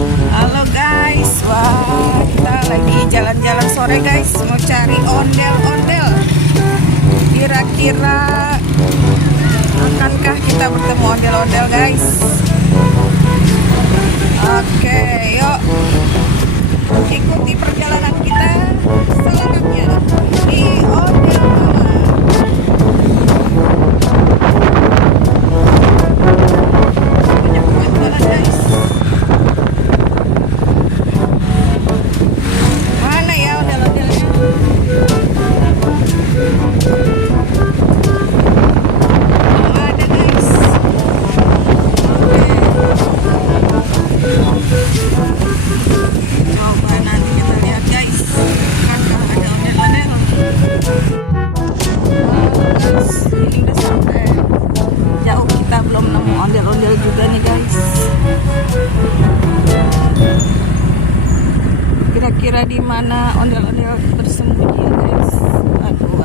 Halo guys, wah kita lagi jalan-jalan sore guys, mau cari ondel-ondel. Kira-kira akankah kita bertemu ondel-ondel guys? Oke, yuk ikuti perjalanan kita selanjutnya di ondel-ondel. Banyak banget jalan guys. Mana ya ondel-ondelnya? Oh, ada guys. Coba nanti kita lihat guys, apakah ada ondel-ondel. Guys, ini udah sampai jauh, kita belum nemu ondel-ondel juga nih guys. Kira-kira di mana ondel-ondel bersembunyi ya guys? Aduh.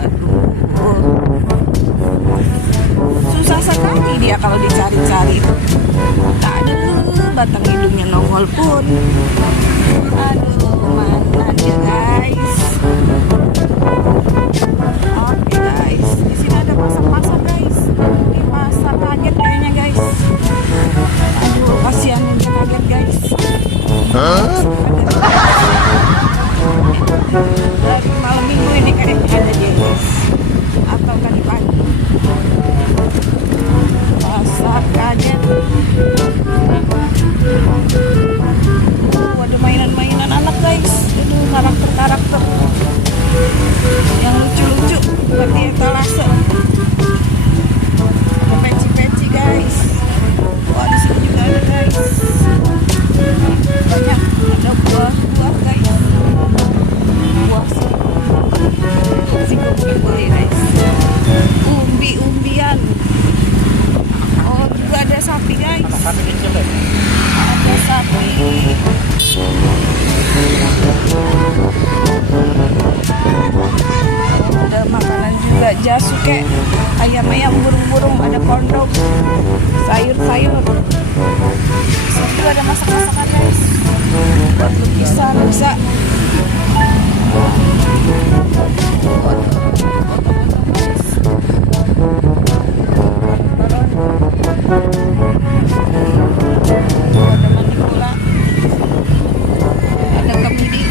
Susah sekali dia kalau dicari-cari. Tak ada batang hidungnya nongol pun. Aduh, mana dia guys? Oke guys, di sini ada pasar-pasar guys. Ini pasar kaget kayaknya guys. Aduh, kasihan dia kaget guys. Dari malam minggu ini kayaknya ada dia guys, atau tadi pagi. Pasar kaget. Ada mainan-mainan anak guys. Aduh, karakter-karakter yang lucu-lucu seperti etalase. Ada peci-peci guys. Wah, di sini juga ada guys. Banyak, ada buah-buah guys. Buah sih boleh guys. Umbi-umbian. Oh, juga ada sapi guys. Ada sapi. Ada makanan juga, jasuke, ayam-ayam, burung-burung, ada kondok, sayur-sayur. Itu ada masak-masakan guys, buat lukisan bisa. Ada mandi bola, ada kemudi,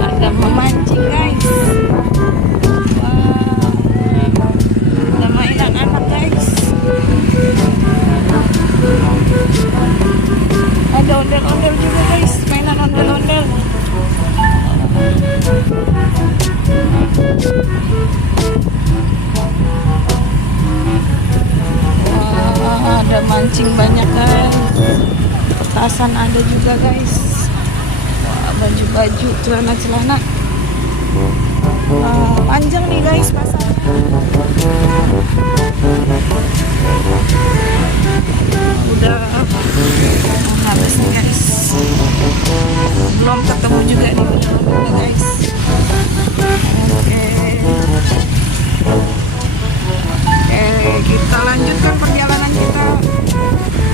ada memancing guys. Wah, ada mainan anak guys. Ada ondel-ondel juga guys, mainan ondel-ondel. Wah, ada mancing banyak guys. Petasan ada juga guys. Wah, baju-baju, celana-celana. Panjang nih guys pasarnya. Udah habis nih guys. Belum ketemu juga nih ondel-ondel guys. Oke, kita lanjutkan perjalanan kita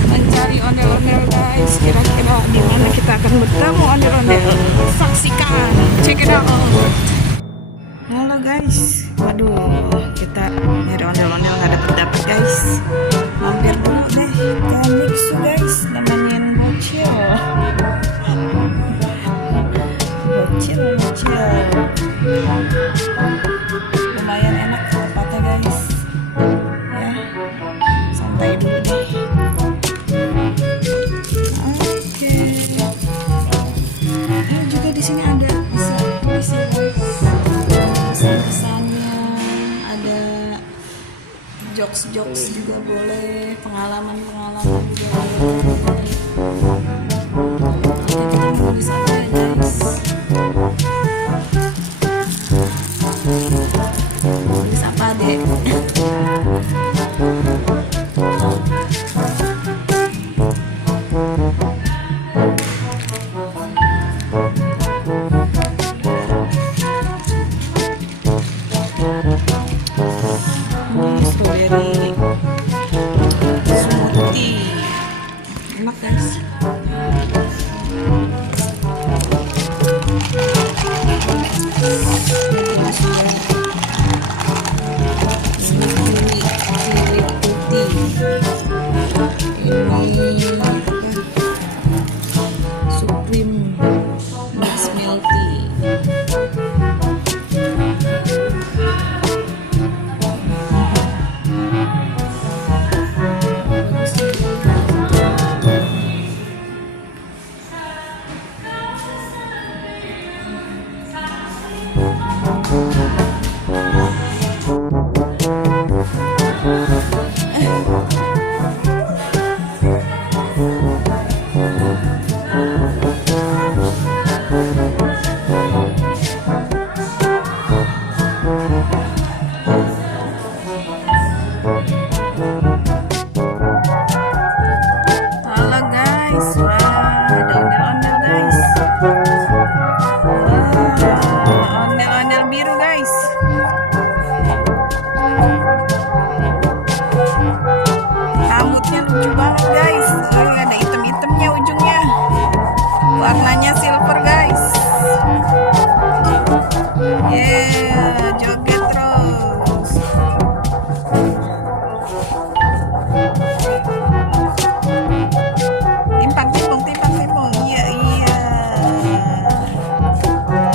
mencari ondel-ondel guys. Kira-kira di mana kita akan bertemu ondel-ondel? Saksikan, check it out. Halo guys, waduh, kita nyari ondel-ondel nggak dapet guys. Mampir dulu deh ke Mixu guys, nemenin bocil. Lumayan enak tempatnya guys. Ya, santai dulu deh. Oke. Ini juga di sini ada bisa kesannya, ada jokes juga boleh, pengalaman juga boleh. Oke, kita mau di sana ya guys. Tulis apa deh? Ini strawberry smoothie. Enak guys. Halo guys, wah ada ondel-ondel guys. Wah, ondel-ondel biru guys. Rambutnya lucu banget guys. Ada item-itemnya ujungnya. Warnanya silver guys. Yeah, joget terus. Timpang-timpung. Iya.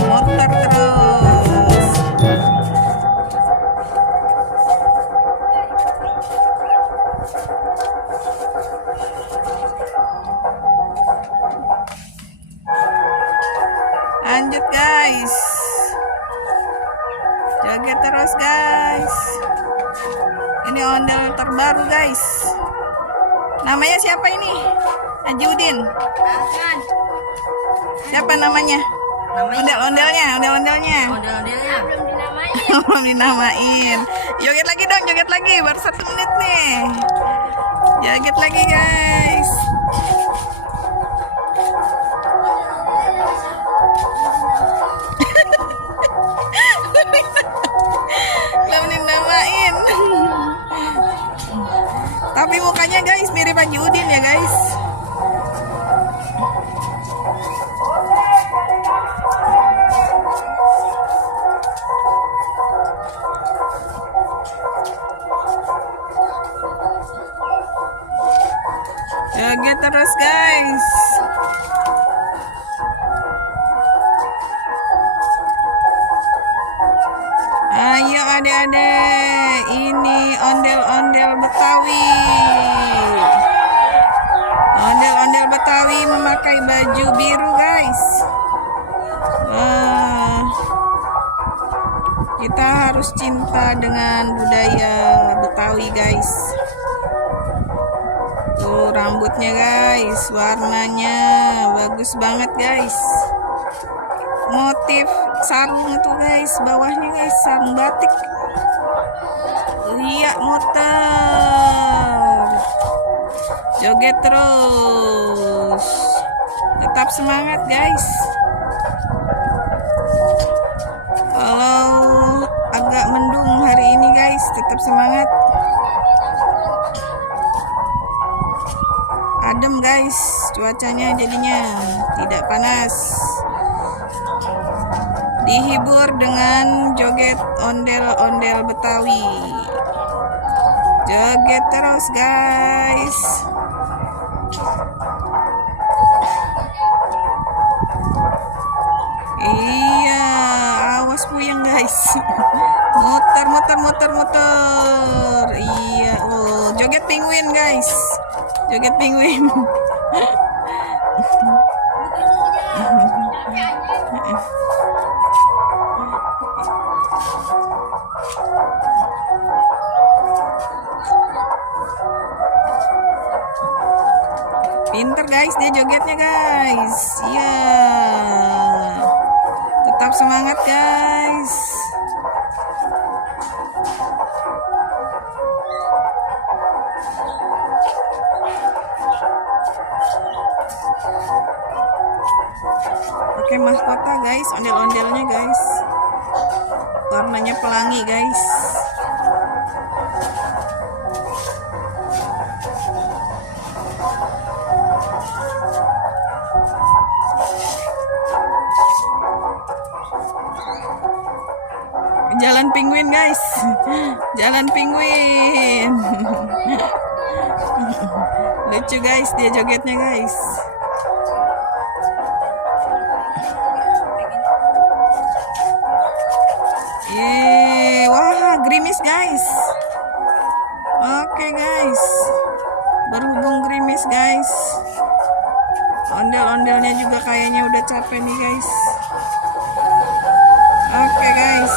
Motor terus. Lanjut guys. Joget terus guys. Ini ondel terbaru guys. Namanya siapa ini? Haji Udin. Siapa namanya? Ondel-ondelnya. Ondel-ondelnya belum dinamain. Belum dinamain. Joget lagi dong, joget lagi. Baru 1 menit nih. Joget lagi guys. Belum dinamain. Tapi mukanya guys mirip Haji Udin ya guys. Joget terus guys. Ayo adik-adik, ini ondel-ondel Betawi. Ondel-ondel Betawi memakai baju biru guys. Kita harus cinta dengan budaya Betawi guys. Tuh rambutnya guys, warnanya bagus banget guys. Motif sarung tuh guys, bawahnya guys sarung batik. Iya, motor. Joget terus. Tetap semangat guys. Kalau agak mendung hari ini guys, tetap semangat. Adem guys, cuacanya jadinya tidak panas. Dihibur dengan joget ondel-ondel Betawi. Joget terus guys. Iya, awas puyeng guys. Motor. Iya, oh, joget penguin guys. Joget penguin. Pinter guys dia jogetnya guys. Iya. Tetap semangat guys. Pakai mahkota guys, ondel-ondelnya guys. Warnanya pelangi guys. Jalan penguin guys. Jalan penguin. Lucu guys dia jogetnya guys. Wah gerimis guys. Oke guys, berhubung gerimis guys. Ondel-ondelnya juga kayaknya udah capek nih guys. Oke guys,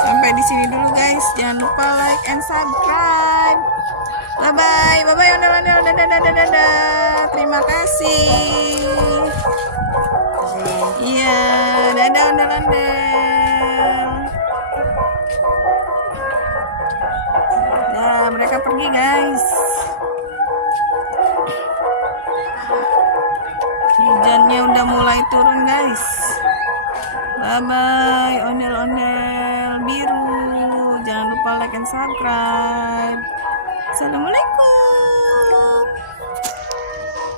sampai di sini dulu guys. Jangan lupa like and subscribe. Bye bye, bye bye ondel-ondel, dadah dadah dadah. Terima kasih. Iya, dadah ondel-ondel. Nah, mereka pergi guys. Hujannya udah mulai turun guys. Bye bye ondel-ondel biru. Jangan lupa like and subscribe. Assalamualaikum.